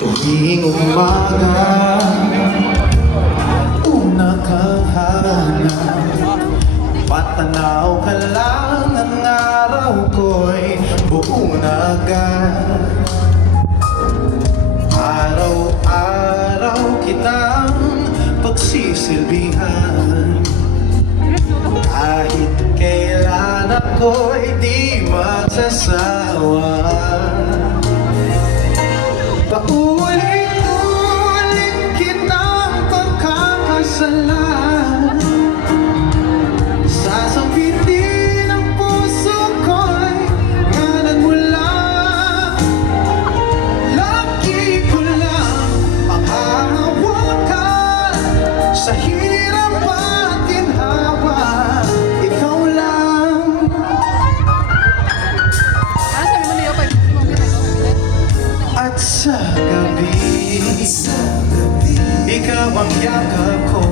Tuwing umaga, una kang hanap, patanaw ka lang, ang araw ko'y buong agad. Araw-araw kitang pagsisilbihan, kahit kailan ako'y di magsasawa. Paulit-ulit kitang pagkakasalan, sasabitin ang puso ko'y ngalan mo lang. Lagi ko lang panghahawakan, sa hirap at ginhawa, ikaw lang. At sa gabi, ikaw ang yakap ko.